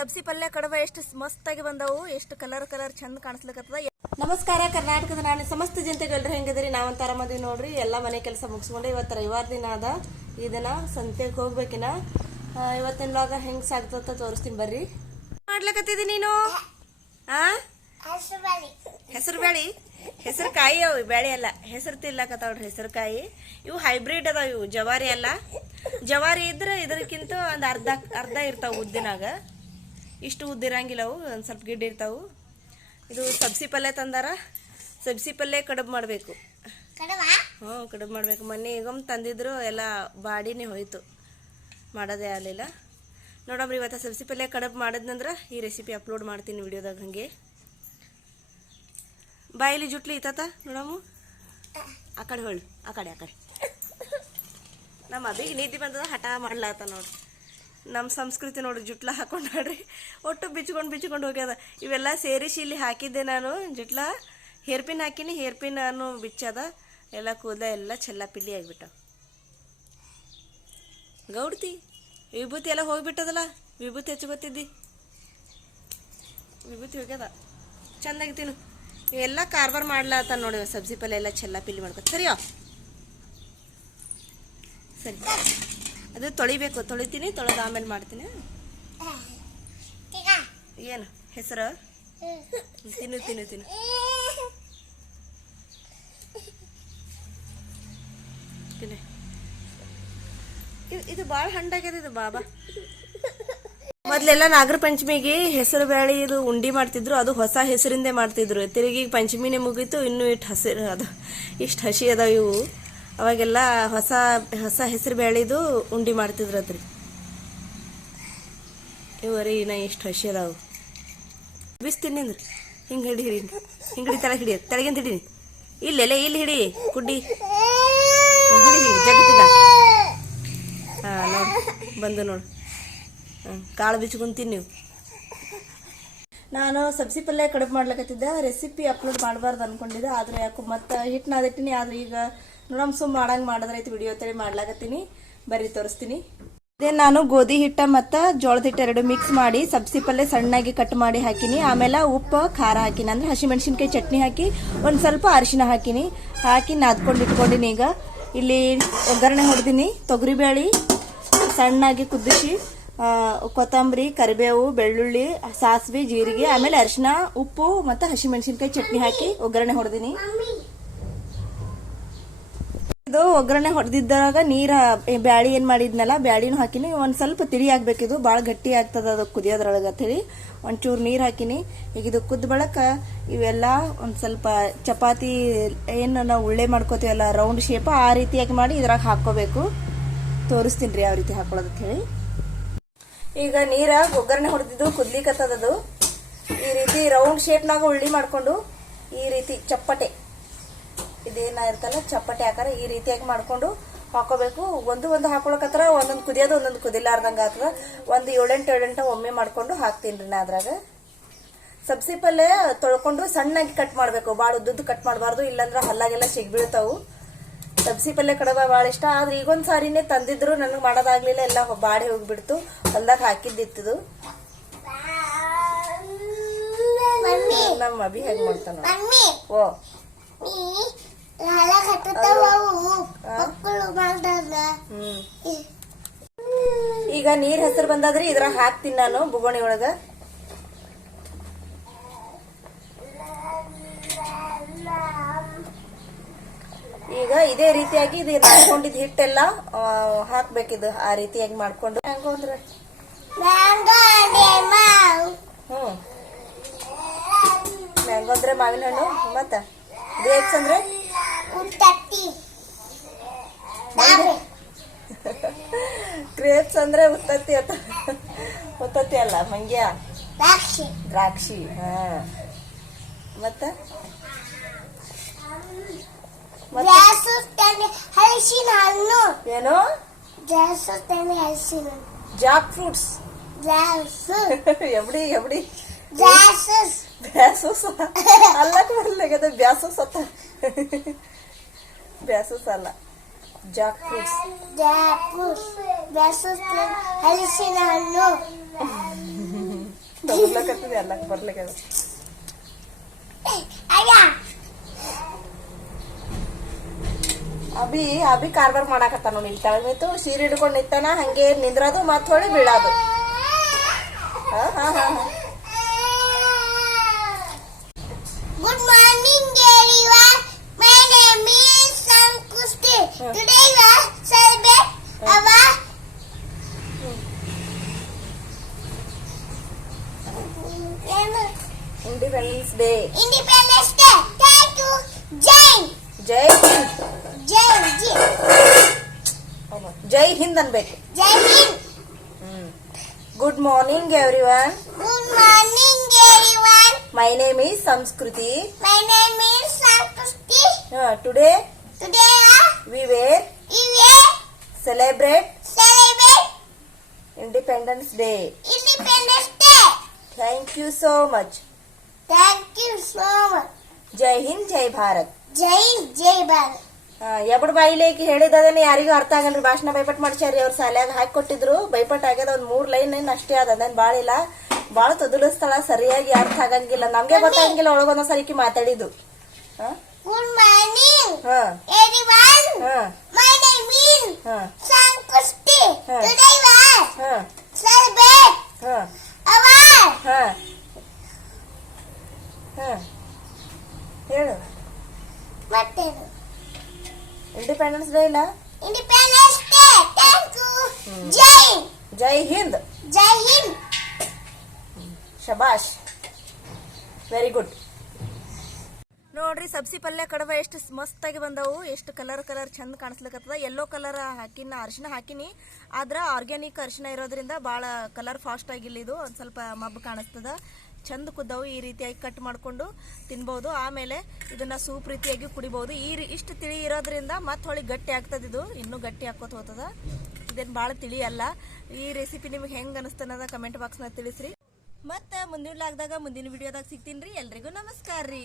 ಸಬ್ಸಿ ಪಲ್ಯ ಕಡವ ಎಷ್ಟು ಮಸ್ತಾಗಿ ಬಂದವು ಎಷ್ಟು ಕಲರ್ ಕಲರ್ ಚಂದ ಕಾಣಿಸ್ಲಕತ್ತದ. ನಮಸ್ಕಾರ ಕರ್ನಾಟಕದ ನಾನು ಸಮಸ್ತ ಜನತೆಗಳ್ರಿ ಹೆಂಗದ್ರಿ ಹೆಂಗಿದ್ರಿ ನಾವಂತ ಆರಾಮದೀವಿ ನೋಡ್ರಿ. ಎಲ್ಲ ಮನೆ ಕೆಲಸ ಮುಗಿಸ್ಕೊಂಡು ಇವತ್ತು ರವಿವಾರ ದಿನ ಅದ. ಈ ದಿನ ಸಂತೆಗೆ ಹೋಗ್ಬೇಕಿನ. ಇವತ್ತಿನ ಲಾಗ ಹೆಂಗ್ ಸಾಗ್ತದ ತೋರಿಸ್ತೀನಿ ಬರ್ರಿ. ಮಾಡ್ಲಕತ್ತಿದಿ ನೀನು? ಆ? ಹೆಸರು ಬೇಳಿ ಹೆಸರುಕಾಯಿ ಅವು ಬೇಳೆ ಅಲ್ಲ ಹೆಸರು ತಿನ್ಲಕತ್ತಾವ್ರಿ ಹೆಸರು ಕಾಯಿ ಇವು ಹೈಬ್ರಿಡ್ ಅದಾವ ಇವು ಜವಾರಿ ಅಲ್ಲ ಜವಾರಿ ಇದ್ರೆ ಇದಕ್ಕಿಂತ ಒಂದು ಅರ್ಧ ಅರ್ಧ ಇರ್ತಾವ ಉದ್ದಿನಾಗ. ಇಷ್ಟು ಉದ್ದಿರಂಗಿಲ್ಲ ಅವು ಒಂದು ಸ್ವಲ್ಪ ಗಿಡ್ಡ ಇರ್ತಾವು. ಇದು ಸಬ್ಸಿ ಪಲ್ಯ ತಂದಾರ. ಸಬ್ಸಿ ಪಲ್ಯ ಕಡುಬು ಮಾಡಬೇಕು. ಹ್ಞೂ ಕಡುಬು ಮಾಡಬೇಕು. ಮೊನ್ನೆ ಈಗೊಮ್ಮೆ ತಂದಿದ್ರು ಎಲ್ಲ ಬಾಡಿನೇ ಹೋಯ್ತು. ಮಾಡೋದೇ ಆಗಲಿಲ್ಲ. ನೋಡಮ್ರಿ ಇವತ್ತು ಸಬ್ಸಿ ಪಲ್ಯ ಕಡುಬು ಮಾಡಿದ್ನಂದ್ರೆ ಈ ರೆಸಿಪಿ ಅಪ್ಲೋಡ್ ಮಾಡ್ತೀನಿ ವಿಡಿಯೋದಾಗ ಹಾಗೆ. ಬಾಯಿಲಿ ಜುಟ್ಲಿ ಇತ್ತ ನೋಡಮ್ಮ? ಆ ಕಡೆ ಹೊಳ್ಳು ಆ ಕಡೆ ಆ ಕಡೆ. ನಮ್ಮ ಅಭಿಗೆ ನಿದ್ದೆ ಬಂದದ ಹಠ ಮಾಡ್ಲಾತ ನೋಡ್ರಿ ನಮ್ಮ ಸಂಸ್ಕೃತಿ ನೋಡಿ, ಜುಟ್ಲ ಹಾಕೊಂಡಾಡ್ರಿ ಒಟ್ಟು ಬಿಚ್ಕೊಂಡು ಬಿಚ್ಕೊಂಡು ಹೋಗ್ಯದ. ಇವೆಲ್ಲ ಸೇರಿಸಿ ಇಲ್ಲಿ ಹಾಕಿದ್ದೆ ನಾನು, ಜುಟ್ಲ. ಹೇರ್ ಪಿನ್ ಹಾಕಿನಿ ಹೇರ್ ಪಿನ್ ನಾನು ಬಿಚ್ಚದ. ಎಲ್ಲ ಕೂದಲ ಎಲ್ಲ ಚೆಲ್ಲ ಪಿಲ್ಲಿ ಆಗಿಬಿಟ್ಟ. ಗೌಡ್ತಿ, ವಿಭೂತಿ ಎಲ್ಲ ಹೋಗಿಬಿಟ್ಟದಲ್ಲ? ವಿಭೂತಿ ಹಚ್ಕೊತಿದ್ದಿ? ವಿಭೂತಿ ಹೋಗ್ಯದ. ಚೆಂದಾಗಿ ತಿನ್ನು. ಇವೆಲ್ಲ ಕಾರ್ಬಾರ್ ಮಾಡ್ಲಾತ ನೋಡಿ ಸಬ್ಜಿ ಪಲ್ಲೆ ಎಲ್ಲ ಚೆಲ್ಲ ಪಿಲ್ಲಿ ಮಾಡ್ಕೊ ಸರಿಯೋ? ಸರಿ. ಅದು ತೊಳಿಬೇಕು. ತೊಳಿತೀನಿ, ತೊಳೆದು ಆಮೇಲೆ ಮಾಡ್ತೀನಿ. ಏನು? ಹೆಸರು? ತಿನ್ನು ತಿನ್ನು ತಿನ್ನು. ತಿನ್ನಿ. ಇದು ಭಾಳ ಹಂಡಾಗ್ಯದ ಇದು ಬಾಬಾ. ಮೊದ್ಲೆಲ್ಲ ನಾಗರ ಪಂಚಮಿಗೆ ಹೆಸರು ಬ್ಯಾಳಿ, ಇದು ಉಂಡಿ ಮಾಡ್ತಿದ್ರು. ಅದು ಹೊಸ ಹೆಸರಿಂದೇ ಮಾಡ್ತಿದ್ರು. ತಿರುಗಿ ಪಂಚಮಿನೇ ಮುಗೀತು, ಇನ್ನೂ ಇಟ್ಟು ಹಸಿರು ಅದು ಇಷ್ಟು ಹಸಿ ಅದಾವ ಇವು. ಅವಾಗೆಲ್ಲ ಹೊಸ ಹೊಸ ಹೆಸರು ಬೇಳಿದು ಉಂಡಿ ಮಾಡ್ತಿದ್ರು ಅದ್ರಿ ಇವರಿ ನಾ ಎಷ್ಟು ಹಸಿ ಅದಾವು. ಬಿಸ್ತೀನಿ ನಿಂದ್ರಿ. ಹಿಂಗೆ ಹಿಡಿ ಹಿಡಿ ಹಿಂಗೆ ಹಿಡಿ ತಲೆ ಹಿಡಿಯೋದು ತಲೆಗಿಂತ ಹಿಡಿ ಇಲ್ಲೆಲ್ಲ ಇಲ್ಲಿ ಹಿಡಿ, ಕುಡ್ಡಿ. ಹಿಡಿ ಹಿಡಿ ಜಗತ್ತಿನ ಹಾಂ, ನೋಡು, ಬಂದು ನೋಡು. ಹಾಂ ಕಾಳು ಬಿಚ್ಕೊಂತೀನಿ ನೀವು. ನಾನು ಸಬ್ಸಿ ಪಲ್ಯ ಕಡುಬು ಮಾಡ್ಲಕತ್ತಿದ್ದೆ, ರೆಸಿಪಿ ಅಪ್ಲೋಡ್ ಮಾಡಬಾರ್ದು ಅನ್ಕೊಂಡಿದ್ದೆ, ಆದ್ರೆ ಯಾಕೋ ಮತ್ತೆ ಹಿಟ್ಟು ನಾದಿಟ್ಟಿನಿ, ಆದ್ರೆ ಈಗ ನೋಡಮ್, ಸುಮ್ ಮಾಡಂಗ್ ಮಾಡಿದ್ರೈತಿ ವಿಡಿಯೋ ತಳಿ ಮಾಡ್ಲಾಕತ್ತೀನಿ. ಬರ್ರಿ, ತೋರಿಸ್ತೀನಿ. ಅದೇ ನಾನು ಗೋಧಿ ಹಿಟ್ಟ ಮತ್ತು ಜೋಳದ ಹಿಟ್ಟ ಎರಡು ಮಿಕ್ಸ್ ಮಾಡಿ ಸಬ್ಸಿ ಪಲ್ಲೆ ಸಣ್ಣಾಗಿ ಕಟ್ ಮಾಡಿ ಹಾಕಿನಿ. ಆಮೇಲೆ ಉಪ್ಪು, ಖಾರ ಹಾಕಿನಿ. ಅಂದ್ರೆ ಹಸಿಮೆಣಸಿನ್ಕಾಯಿ ಚಟ್ನಿ ಹಾಕಿ ಒಂದು ಸ್ವಲ್ಪ ಅರಿಶಿನ ಹಾಕಿನಿ. ಹಾಕಿ ನಾದ್ಕೊಂಡು ಇಟ್ಕೊಂಡಿನಿ ಈಗ. ಇಲ್ಲಿ ಒಗ್ಗರಣೆ ಹೊಡೆದಿನಿ, ತೊಗರಿಬೇಳೆ, ಸಣ್ಣಾಗಿ ಕುದಿಸಿ ಕೊತ್ತಂಬರಿ, ಕರಿಬೇವು, ಬೆಳ್ಳುಳ್ಳಿ, ಸಾಸಿವೆ, ಜೀರಿಗೆ, ಆಮೇಲೆ ಅರಿಶಿನ, ಉಪ್ಪು ಮತ್ತು ಹಸಿಮೆಣಸಿನ್ಕಾಯಿ ಚಟ್ನಿ ಹಾಕಿ ಒಗ್ಗರಣೆ ಹೊಡೆದಿನಿ. ಇದು ಒಗ್ಗರಣೆ ಹೊಡೆದಿದ್ದಾಗ ನೀರ ಬ್ಯಾಳಿ ಏನ್ ಮಾಡಿದ್ನಲ್ಲ, ಬ್ಯಾಳಿನೂ ಹಾಕಿನಿ. ಒಂದ್ ಸ್ವಲ್ಪ ತಿಳಿ ಆಗ್ಬೇಕಿದು ಭಾಳ ಗಟ್ಟಿ ಆಗ್ತದ ಅದು ಕುದಿಯೋದ್ರೊಳಗೆ ಅಂತೇಳಿ ಒಂಚೂರು ನೀರು ಹಾಕಿನಿ. ಈಗ ಇದು ಕುದ್ದ ಬಳಕ ಇವೆಲ್ಲ ಒಂದ್ ಸ್ವಲ್ಪ ಚಪಾತಿ ಏನು ನಾವು ಉಳ್ಳೆ ಮಾಡ್ಕೋತೀವಲ್ಲ ರೌಂಡ್ ಶೇಪ್ ಆ ರೀತಿಯಾಗಿ ಮಾಡಿ ಇದ್ರಾಗ ಹಾಕೋಬೇಕು ತೋರಿಸ್ತೀನಿ ರೀ ಯಾವ ರೀತಿ ಹಾಕೊಳ್ಳೋದು ಹೇಳಿ. ಈಗ ನೀರ ಒಗ್ಗರಣೆ ಹೊಡೆದಿದ್ದು, ಕುದ್ಲಿಕತ್ತದದು. ಈ ರೀತಿ ರೌಂಡ್ ಶೇಪ್ನಾಗ ಉಳ್ಳಿ ಮಾಡ್ಕೊಂಡು ಈ ರೀತಿ ಚಪ್ಪಟೆ ಇದೇನ ಇರ್ತಲ್ಲ ಚಪ್ಪಟೆ ಆಕಾರ ಈ ರೀತಿಯಾಗಿ ಮಾಡ್ಕೊಂಡು ಹಾಕೋಬೇಕು. ಒಂದು ಒಂದು ಹಾಕೊಳಕತ್ರ ಒಂದೊಂದು ಕುದಿಯೋದು ಒಂದೊಂದು ಕುದಿಲಾರ್ದಂಗ ಆಗ್ತದ. ಒಂದು ಏಳೆಂಟು ಏಳೆಂಟು ಒಮ್ಮೆ ಮಾಡ್ಕೊಂಡು ಹಾಕ್ತೀನಿ ನಾ ಅದ್ರಾಗ. ಸಬ್ಸಿ ಪಲ್ಯ ತೊಳ್ಕೊಂಡು ಸಣ್ಣಾಗಿ ಕಟ್ ಮಾಡಬೇಕು. ಭಾಳ ಉದ್ದುದ್ದು ಕಟ್ ಮಾಡಬಾರ್ದು ಇಲ್ಲಾಂದ್ರೆ ಹಲ್ಲಾಗೆಲ್ಲ ಸಿಗ್ಬೀಳ್ತಾವು. ಸಬ್ಸಿ ಪಲ್ಯ ಕಡಬ ಭಾಳ ಇಷ್ಟ. ಆದ್ರೆ ಈಗೊಂದ್ ಸಾರಿನೇ ತಂದಿದ್ರು ನನಗೆ ಮಾಡೋದಾಗ್ಲಿಲ್ಲ ಎಲ್ಲ ಬಾಡಿ ಹೋಗ್ಬಿಡ್ತು. ಹೊಲ್ದಾಗ ಹಾಕಿದ್ದಿತ್ತು ನಮ್ಮ ಅಭಿ ಹೇಗೆ ಮಾಡ್ತಾನ. ಓ. ಈಗ ನೀರ್ ಹೆಸರು ಬಂದಾದ್ರಿ ಇದ್ರ ಹಾಕ್ತೀನಿ ನಾನು ಬುಗೋಣಿ ಒಳಗ. ಈಗ ಇದೇ ರೀತಿಯಾಗಿ ಇದು ಮಾಡ್ಕೊಂಡಿದ್ ಹಿಟ್ಟೆಲ್ಲ ಹಾಕ್ಬೇಕು ಹಾಕ್ಬೇಕಿದು ಆ ರೀತಿಯಾಗಿ ಮಾಡ್ಕೊಂಡು. ಹೆಂಗೋ ಅಂದ್ರೆ? ಹ್ಮ್. ಮ್ಯಾಂಗೋ ಅಂದ್ರೆ ಮಾವಿನ ಹಣ್ಣು. ಮತ್ತ? ಗ್ರೇಪ್ಸ್ ಅಂದ್ರೆ? ಗ್ರೇಪ್ಸ್ ಅಂದ್ರೆ ಉತ್ತತ್ತಿ ಅಂತ ಉತ್ತತ್ತಿ ಅಲ್ಲ ಮಂಗ್ಯ? ದ್ರಾಕ್ಷಿ. ದ್ರಾಕ್ಷಿ ಹಾ. ಮತ್ತ? ಹಲಸಿನ ಹಣ್ಣು. ಏನು? Jack fruits ಎಬ್ಡಿ ಜಾಸಸ್ ಬ್ಯಾಸಸ್. ಅಲ್ಲಕ್ ಬರ್ಲಾಗದ ಬ್ಯಾಸಸ್ ಅತ್ತ ಬ್ಯಾಸಸ್ ಅಲ್ಲ. Jack fruits. ಜಾಕು ಜಾಸುತ್ತೇನೆ ಹಲಸಿನ ಹಣ್ಣು ತಗೊಳ್ಕತ್ತಿದೆ ಎಲ್ಲ ಬರ್ಲಿಕ್ಕೆ ಅಯ್ಯ. ಅಭಿ ಅಭಿ ಕಾರ್ಬಾರ್ ಮಾಡಾಕತ್ತಾನ ನೋಡಿ ಇಲ್ಲಿ ಸೀರೆ ಹಿಡ್ಕೊಂಡು ನಿಂತಾನ ಹಂಗೆ ನಿಂದ್ರದು ಮತ್ ಹೊಳಿ ಬೀಳೋದು. ಹಾ ಹಾ ಹಾ. Independence Day Independence Day. Thank you, Jai. Jai Hind Jai, Jai, Jai Hind ಅನ್ಬೇಕು Jai Hind. Good morning everyone Good morning, everyone. My name is Sanskriti My name is Sankusti. Today Today uh, we were we will celebrate celebrate Independence Day Independence Day. thank you so much thank you so much ಜೈ ಹಿಂದ್ ಜೈ ಭಾರತ್ ಜೈ Jai Bharat. ಎಬಡ್ ಬಾಯಿಲೇಕಿ ಹೇಳಿದದನ್ನ ಯಾರಿಗೂ ಅರ್ಥ ಆಗಲ್ರಿ. ಭಾಷಣ ಬೈಪಟ್ ಮಾಡ್ಸ್ಯಾರಿ ಅವ್ರ ಶಾಲ್ಯಾಗ ಹಾಕಿ ಕೊಟ್ಟಿದ್ರು. ಬೈಪಟ್ ಆಗ್ಯದ ಒಂದ್ ಮೂರ್ ಲೈನ್ ಏನ್ ಅಷ್ಟೇ ಅದ ಅದೇನ್ ಬಾಳ ಇಲ್ಲ. ಬಾಳ ತೊದಲಿಸ್ತಾಳ ಸರಿಯಾಗಿ ಅರ್ಥ ಆಗಂಗಿಲ್ಲ. ನಮ್ಗೆ ಗೊತ್ತಾಗಂಗಿಲ್ಲ ಒಳಗೊಂದ ಸರಿಕಿ ಮಾತಾಡಿದ್ದು. ಹ Good morning, ಹಾ. ಹ ಹಾ. My ಹ. Is ಹಾ. ಹೇಳು whatever. ಇಂಡಿಪೆಂಡೆನ್ಸ್ ಡೇ ಇಲ್ಲ Independence Day. Thank you. Jai. Jai Hind Jai Hind. ಶಬಾಷ್ ವೆರಿ ಗುಡ್ ನೋಡ್ರಿ, ಸಬ್ಸಿ ಪಲ್ಯ ಕಡವ ಎಷ್ಟು ಮಸ್ತಾಗಿ ಬಂದವು. ಎಷ್ಟು ಕಲರ್ ಕಲರ್ ಚಂದ ಕಾಣಿಸ್ಲಿಕ್ಕತ್ತದ ಎಲ್ಲೋ ಕಲರ್ ಹಾಕಿನ, ಅರಿಶಿನ ಹಾಕಿನಿ. ಆದ್ರೆ ಆರ್ಗ್ಯಾನಿಕ್ ಅರಿಶಿನ ಇರೋದ್ರಿಂದ ಭಾಳ ಕಲರ್ ಫಾಸ್ಟ್ ಆಗಿಲ್ಲ ಇದು. ಒಂದು ಸ್ವಲ್ಪ ಮಬ್ಬು ಕಾಣಿಸ್ತದ. ಚಂದ ಕುದ್ದವು ಈ ರೀತಿಯಾಗಿ ಕಟ್ ಮಾಡ್ಕೊಂಡು ತಿನ್ಬೋದು. ಆಮೇಲೆ ಇದನ್ನ ಸೂಪ್ ರೀತಿಯಾಗಿ ಕುಡಿಬಹುದು ಈ ಇಷ್ಟು ತಿಳಿ ಇರೋದ್ರಿಂದ ಮತ್ತೆ ಹೊಳಿ ಗಟ್ಟಿ ಆಗ್ತದ ಇದು. ಇನ್ನೂ ಗಟ್ಟಿ ಹಾಕೋತ ಹೋಗ್ತದ ಇದೇನು ಭಾಳ ತಿಳಿ ಅಲ್ಲ. ಈ ರೆಸಿಪಿ ನಿಮ್ಗೆ ಹೆಂಗೆ ಅನಸ್ತನದ ಕಮೆಂಟ್ ಬಾಕ್ಸ್ನಾಗ ತಿಳಿಸ್ರಿ. ಮತ್ತೆ ಮುಂದಿನ ಲಾಗ್ದಾಗ ಮುಂದಿನ ವಿಡಿಯೋದಾಗ ಸಿಗ್ತೀನಿ ರೀ. ಎಲ್ರಿಗೂ ನಮಸ್ಕಾರ ರೀ.